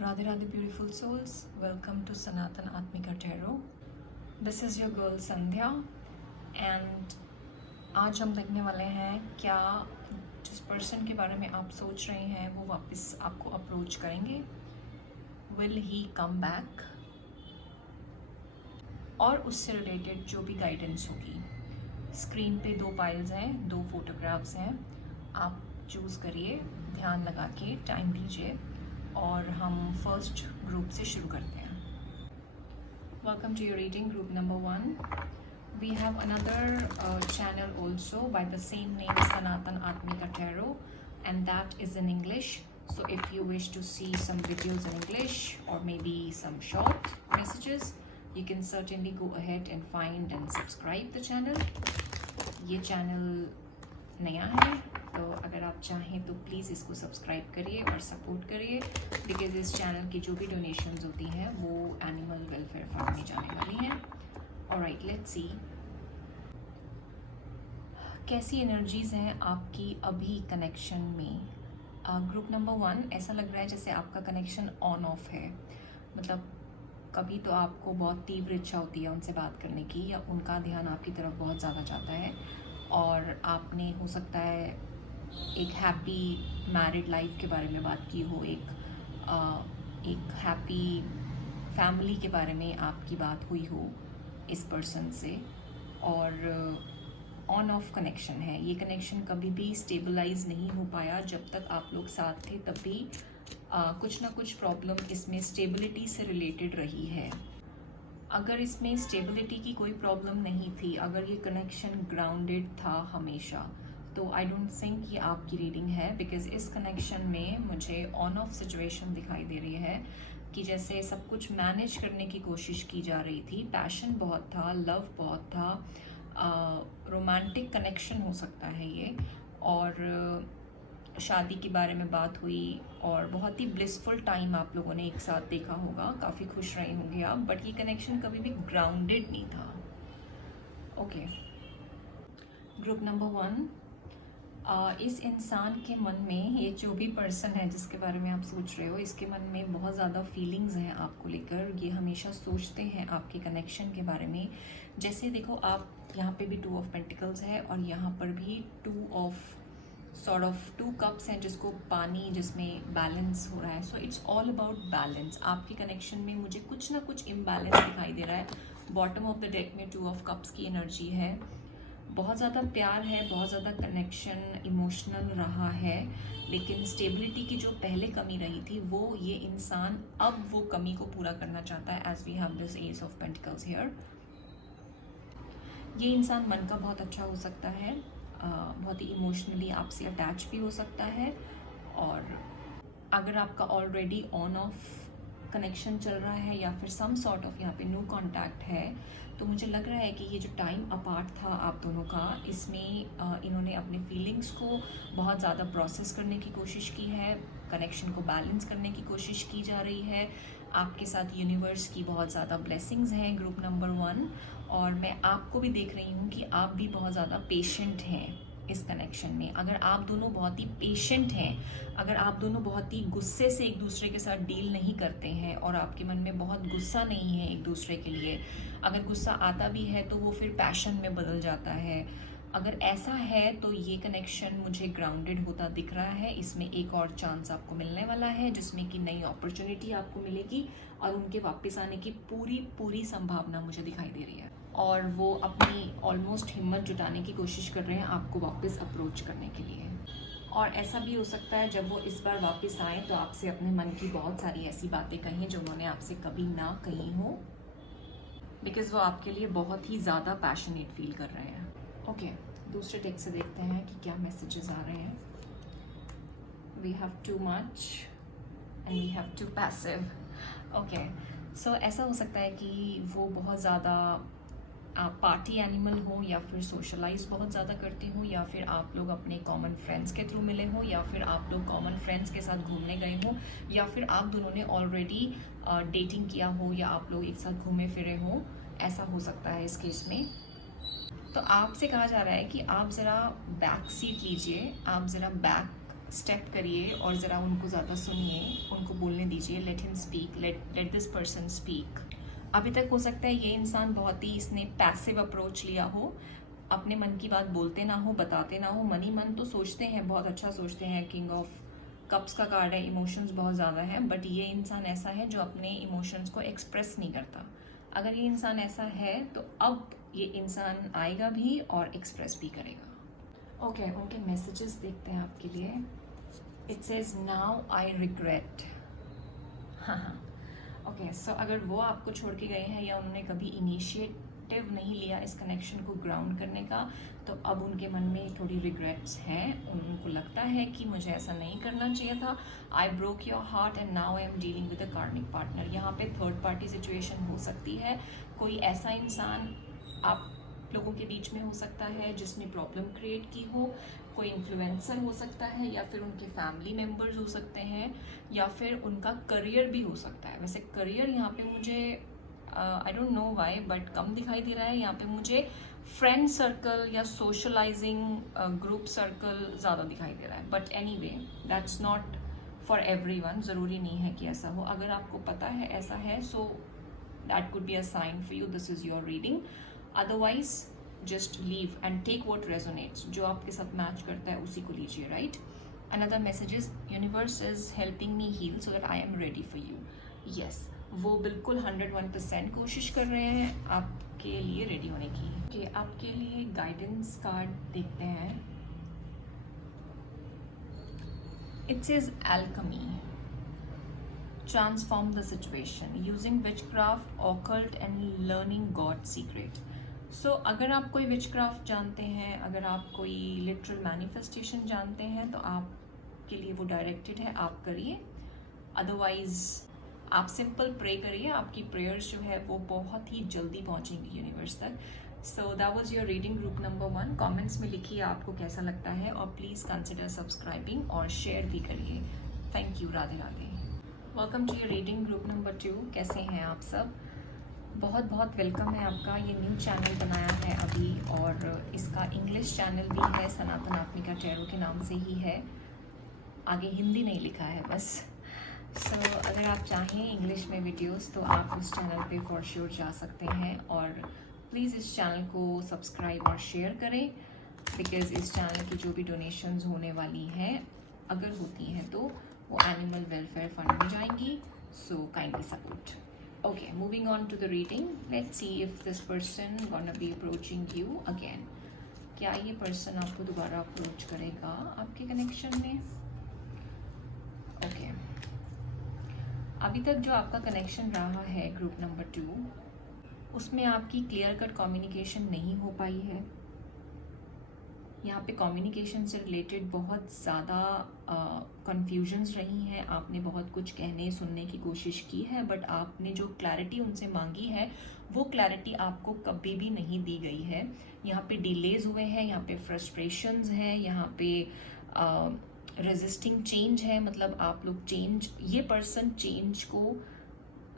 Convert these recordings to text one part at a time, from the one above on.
Radhe Radhe beautiful souls, welcome to Sanatan Atmika Tarot. This is your girl Sandhya and आज हम देखने वाले हैं क्या जिस पर्सन के बारे में आप सोच रहे हैं वो वापस आपको अप्रोच करेंगे. विल ही कम बैक और उससे रिलेटेड जो भी गाइडेंस होगी. स्क्रीन पे 2 पाइल्स हैं, 2 फोटोग्राफ्स हैं. आप चूज़ करिए, ध्यान लगा के टाइम दीजिए और हम फर्स्ट ग्रुप से शुरू करते हैं. Welcome to your reading group number 1. We have another channel also by the same name, Sanatan Atmika Tarot, and that is in English. So if you wish to see some videos in English or maybe some short messages, you can certainly go ahead and find and subscribe the channel. ये channel नया है तो अगर आप चाहें तो please इसको subscribe करिए और सपोर्ट करिए बिकॉज इस चैनल की जो भी डोनेशंस होती हैं वो एनिमल वेलफेयर फंड में जाने वाली हैं. ऑलराइट, लेट्स सी कैसी एनर्जीज़ हैं आपकी अभी कनेक्शन में. ग्रुप नंबर 1, ऐसा लग रहा है जैसे आपका कनेक्शन ऑन ऑफ है. मतलब कभी तो आपको बहुत तीव्र इच्छा होती है उनसे बात करने की या उनका ध्यान आपकी तरफ बहुत ज़्यादा जाता है और आपने हो सकता है एक हैप्पी मैरिड लाइफ के बारे में बात की हो, एक हैप्पी फैमिली के बारे में आपकी बात हुई हो इस पर्सन से. और ऑन ऑफ कनेक्शन है. ये कनेक्शन कभी भी स्टेबलाइज नहीं हो पाया जब तक आप लोग साथ थे. तब भी कुछ ना कुछ प्रॉब्लम इसमें स्टेबिलिटी से रिलेटेड रही है. अगर इसमें स्टेबिलिटी की कोई प्रॉब्लम नहीं थी, अगर ये कनेक्शन ग्राउंडेड था हमेशा, तो आई डोंट थिंक ये आपकी रीडिंग है. बिकॉज इस कनेक्शन में मुझे ऑन ऑफ सिचुएशन दिखाई दे रही है कि जैसे सब कुछ मैनेज करने की कोशिश की जा रही थी. पैशन बहुत था, लव बहुत था, रोमांटिक कनेक्शन हो सकता है ये, और शादी के बारे में बात हुई और बहुत ही ब्लिसफुल टाइम आप लोगों ने एक साथ देखा होगा. काफ़ी खुश रहे होंगे आप. बट ये कनेक्शन कभी भी ग्राउंडेड नहीं था. ओके, ग्रुप नंबर 1, इस इंसान के मन में, ये जो भी पर्सन है जिसके बारे में आप सोच रहे हो, इसके मन में बहुत ज़्यादा फीलिंग्स हैं आपको लेकर. ये हमेशा सोचते हैं आपके कनेक्शन के बारे में. जैसे देखो, आप यहाँ पे भी 2 ऑफ पेंटिकल्स है और यहाँ पर भी 2 कप्स हैं जिसको पानी, जिसमें बैलेंस हो रहा है. So it's all about balance. आपके कनेक्शन में मुझे कुछ ना कुछ इम्बैलेंस दिखाई दे रहा है. बॉटम ऑफ द डेक में 2 ऑफ कप्स की एनर्जी है. बहुत ज़्यादा प्यार है, बहुत ज़्यादा कनेक्शन इमोशनल रहा है, लेकिन स्टेबिलिटी की जो पहले कमी रही थी वो ये इंसान अब वो कमी को पूरा करना चाहता है. As we have this ace of pentacles here. ये इंसान मन का बहुत अच्छा हो सकता है, बहुत ही इमोशनली आपसे अटैच भी हो सकता है. और अगर आपका ऑलरेडी ऑन ऑफ कनेक्शन चल रहा है या फिर सम सॉर्ट ऑफ यहाँ पे नो कांटेक्ट है, तो मुझे लग रहा है कि ये जो टाइम अपार्ट था आप दोनों का, इसमें इन्होंने अपने फीलिंग्स को बहुत ज़्यादा प्रोसेस करने की कोशिश की है. कनेक्शन को बैलेंस करने की कोशिश की जा रही है. आपके साथ यूनिवर्स की बहुत ज़्यादा ब्लेसिंग्स हैं ग्रुप नंबर 1. और मैं आपको भी देख रही हूँ कि आप भी बहुत ज़्यादा पेशेंट हैं इस कनेक्शन में. अगर आप दोनों बहुत ही पेशेंट हैं, अगर आप दोनों बहुत ही गुस्से से एक दूसरे के साथ डील नहीं करते हैं और आपके मन में बहुत गुस्सा नहीं है एक दूसरे के लिए, अगर गुस्सा आता भी है तो वो फिर पैशन में बदल जाता है, अगर ऐसा है तो ये कनेक्शन मुझे ग्राउंडेड होता दिख रहा है. इसमें एक और चांस आपको मिलने वाला है जिसमें कि नई अपॉर्चुनिटी आपको मिलेगी और उनके वापस आने की पूरी संभावना मुझे दिखाई दे रही है. और वो अपनी ऑलमोस्ट हिम्मत जुटाने की कोशिश कर रहे हैं आपको वापस अप्रोच करने के लिए. और ऐसा भी हो सकता है जब वो इस बार वापस आए तो आपसे अपने मन की बहुत सारी ऐसी बातें कहें जो उन्होंने आपसे कभी ना कही हो, बिकॉज वो आपके लिए बहुत ही ज़्यादा पैशनेट फील कर रहे हैं. ओके, दूसरे टेक्स्ट से देखते हैं कि क्या मैसेजेस आ रहे हैं. We have to much and we have to passive. Okay, so ऐसा हो सकता है कि वो बहुत ज़्यादा पार्टी एनिमल हो या फिर सोशलाइज बहुत ज़्यादा करते हो, या फिर आप लोग अपने कॉमन फ्रेंड्स के थ्रू मिले हो, या फिर आप लोग कॉमन फ्रेंड्स के साथ घूमने गए हो, या फिर आप दोनों ने ऑलरेडी डेटिंग किया हो या आप लोग एक साथ घूमे फिरे हो. ऐसा हो सकता है इस केस में. तो आपसे कहा जा रहा है कि आप ज़रा बैक सीट लीजिए, आप ज़रा बैक स्टेप करिए और ज़रा उनको ज़्यादा सुनिए, उनको बोलने दीजिए, let him speak, let this person speak. अभी तक हो सकता है ये इंसान बहुत ही इसने पैसिव अप्रोच लिया हो, अपने मन की बात बोलते ना हो, बताते ना हो, मन ही मन तो सोचते हैं, बहुत अच्छा सोचते हैं, किंग ऑफ कप्स का कार्ड है, इमोशंस बहुत ज़्यादा है, बट ये इंसान ऐसा है जो अपने इमोशंस को एक्सप्रेस नहीं करता। अगर ये इंसान ऐसा है तो अब ये इंसान आएगा भी और एक्सप्रेस भी करेगा। ओके, उनके मैसेजेस देखते हैं आपके लिए। It says now I regret. हाँ, ओके, सो अगर वो आपको छोड़ के गए हैं या उन्होंने कभी इनिशिएटिव नहीं लिया इस कनेक्शन को ग्राउंड करने का, तो अब उनके मन में थोड़ी रिग्रेट्स हैं। उनको लगता है कि मुझे ऐसा नहीं करना चाहिए था, I broke your heart and now I am dealing with a कार्मिक पार्टनर। यहाँ पे थर्ड पार्टी सिचुएशन हो सकती है, कोई ऐसा इंसान आप लोगों के बीच में हो सकता है जिसने प्रॉब्लम क्रिएट की हो, कोई इन्फ्लुएंसर हो सकता है, या फिर उनके फैमिली मेम्बर्स हो सकते हैं, या फिर उनका करियर भी हो सकता है। वैसे करियर यहाँ पे मुझे I don't know why but कम दिखाई दे रहा है। यहाँ पे मुझे फ्रेंड सर्कल या सोशलाइजिंग ग्रुप सर्कल ज़्यादा दिखाई दे रहा है, but anyway that's not for everyone, ज़रूरी नहीं है कि ऐसा हो। अगर आपको पता है ऐसा है, so that could be a sign for you, this is your reading. Otherwise just leave and take what resonates, जो आपके साथ मैच करता है उसी को लीजिए, right. Another message is universe is helping me heal so that I am ready for you. Yes, वो बिल्कुल 101% कोशिश कर रहे हैं आपके लिए रेडी होने की। ओके, आपके लिए गाइडेंस कार्ड देखते हैं। It says alchemy, transform the situation using witchcraft, occult and learning God secret. So अगर आप कोई witchcraft जानते हैं, अगर आप कोई literal manifestation जानते हैं, तो आपके लिए वो डायरेक्टेड है, आप करिए। अदरवाइज आप सिंपल प्रे करिए, आपकी प्रेयर्स जो है वो बहुत ही जल्दी पहुंचेंगी यूनिवर्स तक। So that was your reading group number 1। Comments में लिखिए आपको कैसा लगता है और प्लीज़ कंसिडर सब्सक्राइबिंग और शेयर भी करिए। Thank you, Radhe Radhe. Welcome to your reading group number 2। कैसे हैं आप सब? बहुत बहुत वेलकम है आपका। ये न्यू चैनल बनाया है अभी, और इसका इंग्लिश चैनल भी है, सनातन आत्मिका टैरो के नाम से ही है, आगे हिंदी नहीं लिखा है बस। सो अगर आप चाहें इंग्लिश में वीडियोस तो आप उस चैनल पे फॉर श्योर जा सकते हैं, और प्लीज़ इस चैनल को सब्सक्राइब और शेयर करें, बिकॉज़ इस चैनल की जो भी डोनेशंस होने वाली हैं, अगर होती हैं तो वो एनिमल वेलफेयर फंड में जाएंगी। So kindly support. Okay, moving on to the reading, let's see if this person gonna be approaching you again. क्या ये पर्सन आपको दोबारा अप्रोच करेगा आपके कनेक्शन में? ओके, अभी तक जो आपका कनेक्शन रहा है ग्रुप नंबर 2, उसमें आपकी क्लियर कट कम्युनिकेशन नहीं हो पाई है। यहाँ पे कम्युनिकेशन से रिलेटेड बहुत ज़्यादा कन्फ्यूजन्स रही हैं। आपने बहुत कुछ कहने सुनने की कोशिश की है, बट आपने जो क्लैरिटी उनसे मांगी है वो क्लैरिटी आपको कभी भी नहीं दी गई है। यहाँ पे डिलेज हुए हैं, यहाँ पे फ्रस्ट्रेशंस हैं, यहाँ पे रेजिस्टिंग चेंज है। मतलब आप लोग चेंज, ये पर्सन चेंज को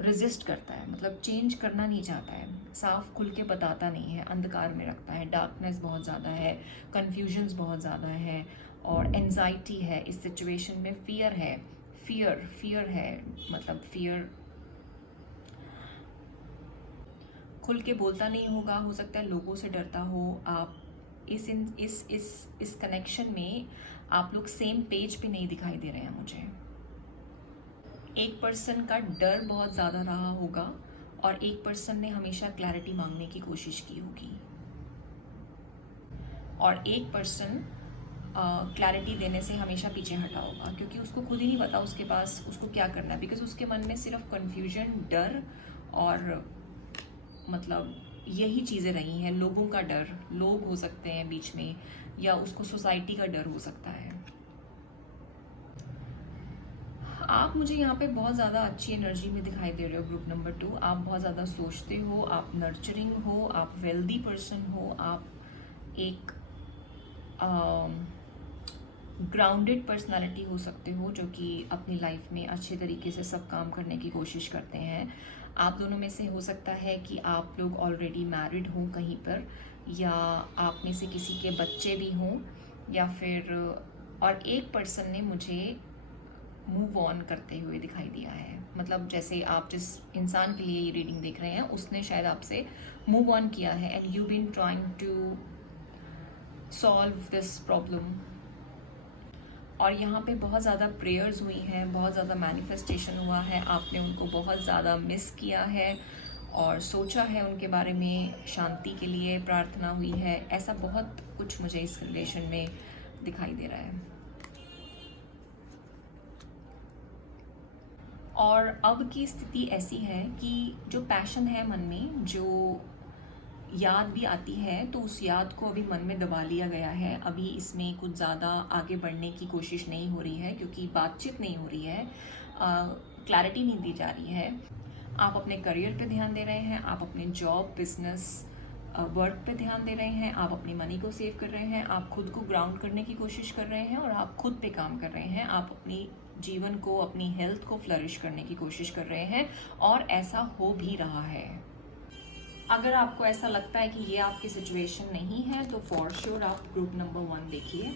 रेजिस्ट करता है, मतलब चेंज करना नहीं चाहता है, साफ खुल के बताता नहीं है, अंधकार में रखता है, डार्कनेस बहुत ज़्यादा है, कन्फ्यूजन्स बहुत ज़्यादा है, और एंजाइटी है इस सिचुएशन में, फियर है, फियर है, मतलब फियर, खुल के बोलता नहीं होगा, हो सकता है लोगों से डरता हो। आप इस कनेक्शन में आप लोग सेम पेज पे नहीं दिखाई दे रहे हैं मुझे। एक पर्सन का डर बहुत ज़्यादा रहा होगा और एक पर्सन ने हमेशा क्लैरिटी मांगने की कोशिश की होगी, और एक पर्सन क्लैरिटी देने से हमेशा पीछे हटा होगा, क्योंकि उसको खुद ही नहीं पता उसके पास उसको क्या करना है, बिकॉज उसके मन में सिर्फ कन्फ्यूजन, डर और मतलब यही चीज़ें रही हैं। लोगों का डर, लोग हो सकते हैं बीच में, या उसको सोसाइटी का डर हो सकता है। आप मुझे यहाँ पे बहुत ज़्यादा अच्छी एनर्जी में दिखाई दे रहे हो ग्रुप नंबर 2। आप बहुत ज़्यादा सोचते हो, आप नर्चरिंग हो, आप वेल्दी पर्सन हो, आप एक ग्राउंडेड पर्सनालिटी हो सकते हो, जो कि अपनी लाइफ में अच्छे तरीके से सब काम करने की कोशिश करते हैं। आप दोनों में से हो सकता है कि आप लोग ऑलरेडी मैरिड हों कहीं पर, या आप में से किसी के बच्चे भी हों, या फिर और एक पर्सन ने मुझे मूव ऑन करते हुए दिखाई दिया है। मतलब जैसे आप जिस इंसान के लिए ये रीडिंग देख रहे हैं उसने शायद आपसे मूव ऑन किया है and you been trying to solve this problem. और यहाँ पे बहुत ज़्यादा प्रेयर्स हुई हैं, बहुत ज़्यादा मैनिफेस्टेशन हुआ है, आपने उनको बहुत ज़्यादा मिस किया है और सोचा है उनके बारे में, शांति के लिए प्रार्थना हुई है, ऐसा बहुत कुछ मुझे इस रिलेशन में दिखाई दे रहा है। और अब की स्थिति ऐसी है कि जो पैशन है मन में, जो याद भी आती है, तो उस याद को अभी मन में दबा लिया गया है। अभी इसमें कुछ ज़्यादा आगे बढ़ने की कोशिश नहीं हो रही है क्योंकि बातचीत नहीं हो रही है, क्लैरिटी नहीं दी जा रही है। आप अपने करियर पे ध्यान दे रहे हैं, आप अपने जॉब, बिजनेस, वर्क पे ध्यान दे रहे हैं, आप अपनी मनी को सेव कर रहे हैं, आप खुद को ग्राउंड करने की कोशिश कर रहे हैं और आप खुद पे काम कर रहे हैं। आप अपनी जीवन को, अपनी हेल्थ को फ्लरिश करने की कोशिश कर रहे हैं और ऐसा हो भी रहा है। अगर आपको ऐसा लगता है कि ये आपकी सिचुएशन नहीं है तो फॉर श्योर आप ग्रुप नंबर 1 देखिए।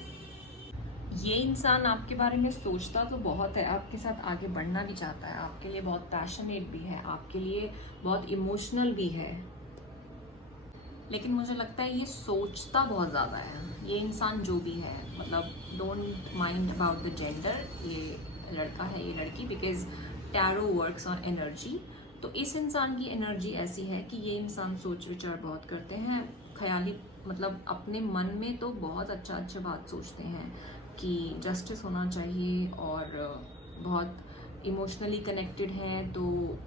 ये इंसान आपके बारे में सोचता तो बहुत है, आपके साथ आगे बढ़ना भी चाहता है, आपके लिए बहुत पैशनेट भी है, आपके लिए बहुत इमोशनल भी है, लेकिन मुझे लगता है ये सोचता बहुत ज़्यादा है। ये इंसान जो भी है, मतलब don't mind about the gender, ये लड़का है, ये लड़की, because tarot works on energy. तो इस इंसान की एनर्जी ऐसी है कि ये इंसान सोच विचार बहुत करते हैं, ख्याली, मतलब अपने मन में तो बहुत अच्छा बात सोचते हैं कि जस्टिस होना चाहिए और बहुत इमोशनली कनेक्टेड हैं तो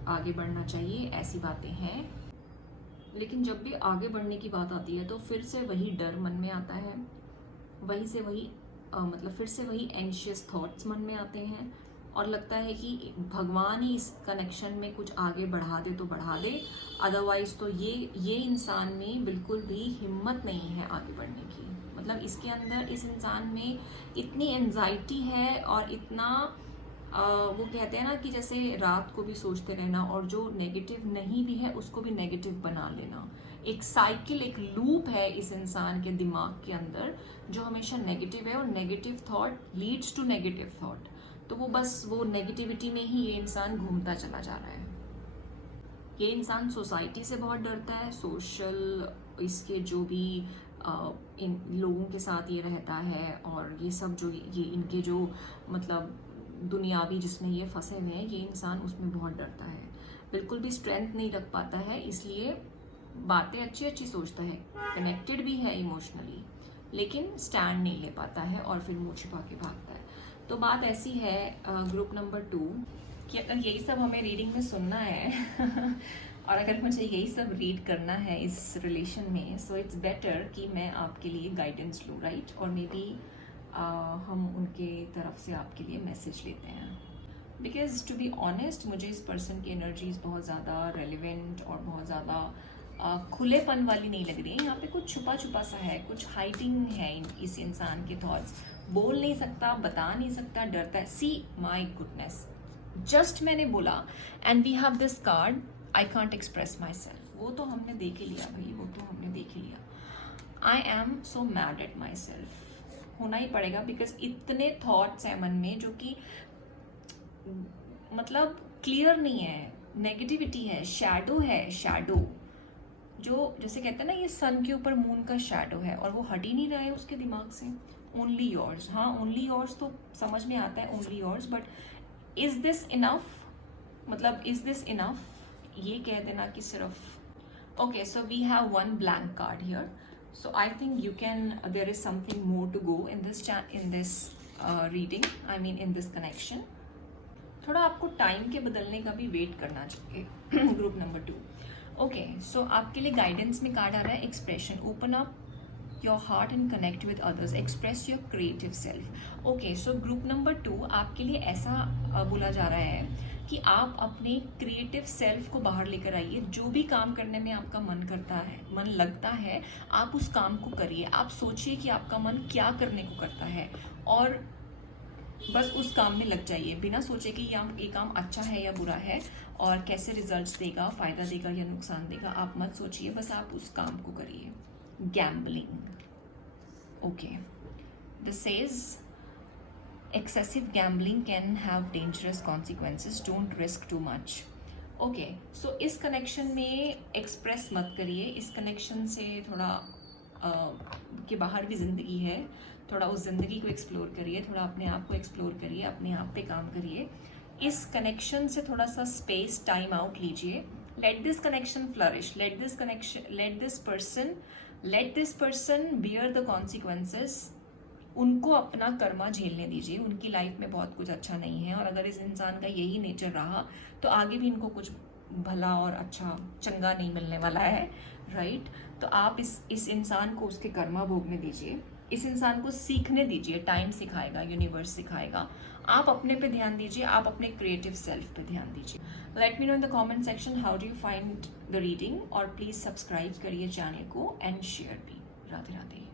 आगे बढ़ना चाहिए, ऐसी बातें हैं। लेकिन जब भी आगे बढ़ने की बात आती है तो फिर से वही डर मन में आता है, वही से वही मतलब फिर से वही एंशियस थॉट्स मन में आते हैं और लगता है कि भगवान ही इस कनेक्शन में कुछ आगे बढ़ा दे तो बढ़ा दे, अदरवाइज तो ये इंसान में बिल्कुल भी हिम्मत नहीं है आगे बढ़ने की। मतलब इसके अंदर, इस इंसान में इतनी एंजाइटी है और इतना वो कहते हैं ना कि जैसे रात को भी सोचते रहना और जो नेगेटिव नहीं भी है उसको भी नेगेटिव बना लेना। एक साइकिल, एक लूप है इस इंसान के दिमाग के अंदर जो हमेशा नेगेटिव है और negative thought leads to negative thought. तो वो बस वो नेगेटिविटी में ही ये इंसान घूमता चला जा रहा है। ये इंसान सोसाइटी से बहुत डरता है, सोशल, इसके जो भी इन लोगों के साथ ये रहता है और ये सब जो ये इनके जो मतलब दुनियावी जिसमें ये फंसे हुए हैं, ये इंसान उसमें बहुत डरता है, बिल्कुल भी स्ट्रेंथ नहीं रख पाता है, इसलिए बातें अच्छी सोचता है, कनेक्टेड भी है इमोशनली, लेकिन स्टैंड नहीं ले पाता है और फिर मुंह छिपा के भागता है। तो बात ऐसी है ग्रुप नंबर 2 कि अगर यही सब हमें रीडिंग में सुनना है और अगर मुझे यही सब रीड करना है इस रिलेशन में, सो इट्स बेटर कि मैं आपके लिए गाइडेंस लूँ, राइट? और मे बी हम उनके तरफ से आपके लिए मैसेज लेते हैं। बिकॉज टू बी ऑनेस्ट, मुझे इस पर्सन की एनर्जीज बहुत ज़्यादा रेलिवेंट और बहुत ज़्यादा खुलेपन वाली नहीं लग रही है। यहाँ पे कुछ छुपा सा है, कुछ हाइडिंग है इस इंसान के थॉट्स, बोल नहीं सकता, बता नहीं सकता, डरता है। सी माई गुडनेस, जस्ट मैंने बोला and we have this card, I can't express myself. वो तो हमने देख ही लिया भाई, वो तो हमने देख ही लिया। I am so mad at my self, होना ही पड़ेगा बिकॉज इतने थॉट्स हैं मन में जो कि मतलब क्लियर नहीं है, नेगेटिविटी है, शैडो है, शैडो जो जैसे कहते हैं ना, ये सन के ऊपर मून का शैडो है और वो हट ही नहीं रहा है उसके दिमाग से। ओनली योर्स, हाँ ओनली योर्स तो समझ में आता है, only yours, but is this enough? मतलब इज दिस इनफ? ये कह देना कि सिर्फ okay. So we have one blank card here, so I think you can, there is something more to go in this reading, I mean in this connection. थोड़ा आपको time के बदलने का भी वेट करना चाहिए ग्रुप नंबर 2। ओके, सो आपके लिए गाइडेंस में कार्ड आ रहा है expression, open up your heart and connect with others, express your creative self. Okay, so group number 2 आपके लिए ऐसा बोला जा रहा है कि आप अपने क्रिएटिव सेल्फ को बाहर लेकर आइए। जो भी काम करने में आपका मन करता है, मन लगता है, आप उस काम को करिए। आप सोचिए कि आपका मन क्या करने को करता है और बस उस काम में लग जाइए, बिना सोचे कि ये काम अच्छा है या बुरा है और कैसे रिजल्ट्स देगा, फायदा देगा या नुकसान देगा। आप मत सोचिए, बस आप उस काम को करिए। Gambling, okay, this says excessive gambling can have dangerous consequences, don't risk too much. Okay, so इस कनेक्शन में एक्सप्रेस मत करिए, इस कनेक्शन से थोड़ा के बाहर भी ज़िंदगी है, थोड़ा उस ज़िंदगी को एक्सप्लोर करिए, थोड़ा अपने आप को एक्सप्लोर करिए, अपने आप पे काम करिए। इस कनेक्शन से थोड़ा सा स्पेस, टाइम आउट लीजिए। Let this connection flourish, let this person bear the consequences. उनको अपना कर्मा झेलने दीजिए, उनकी लाइफ में बहुत कुछ अच्छा नहीं है, और अगर इस इंसान का यही नेचर रहा तो आगे भी इनको कुछ भला और अच्छा चंगा नहीं मिलने वाला है, राइट। तो आप इस इंसान को उसके कर्मा भोगने दीजिए, इस इंसान को सीखने दीजिए, टाइम सिखाएगा, यूनिवर्स सिखाएगा। आप अपने पे ध्यान दीजिए, आप अपने क्रिएटिव सेल्फ पे ध्यान दीजिए। Let me know in the comment section how do you find the reading, और प्लीज सब्सक्राइब करिए चैनल को एंड शेयर भी। राधे राधे।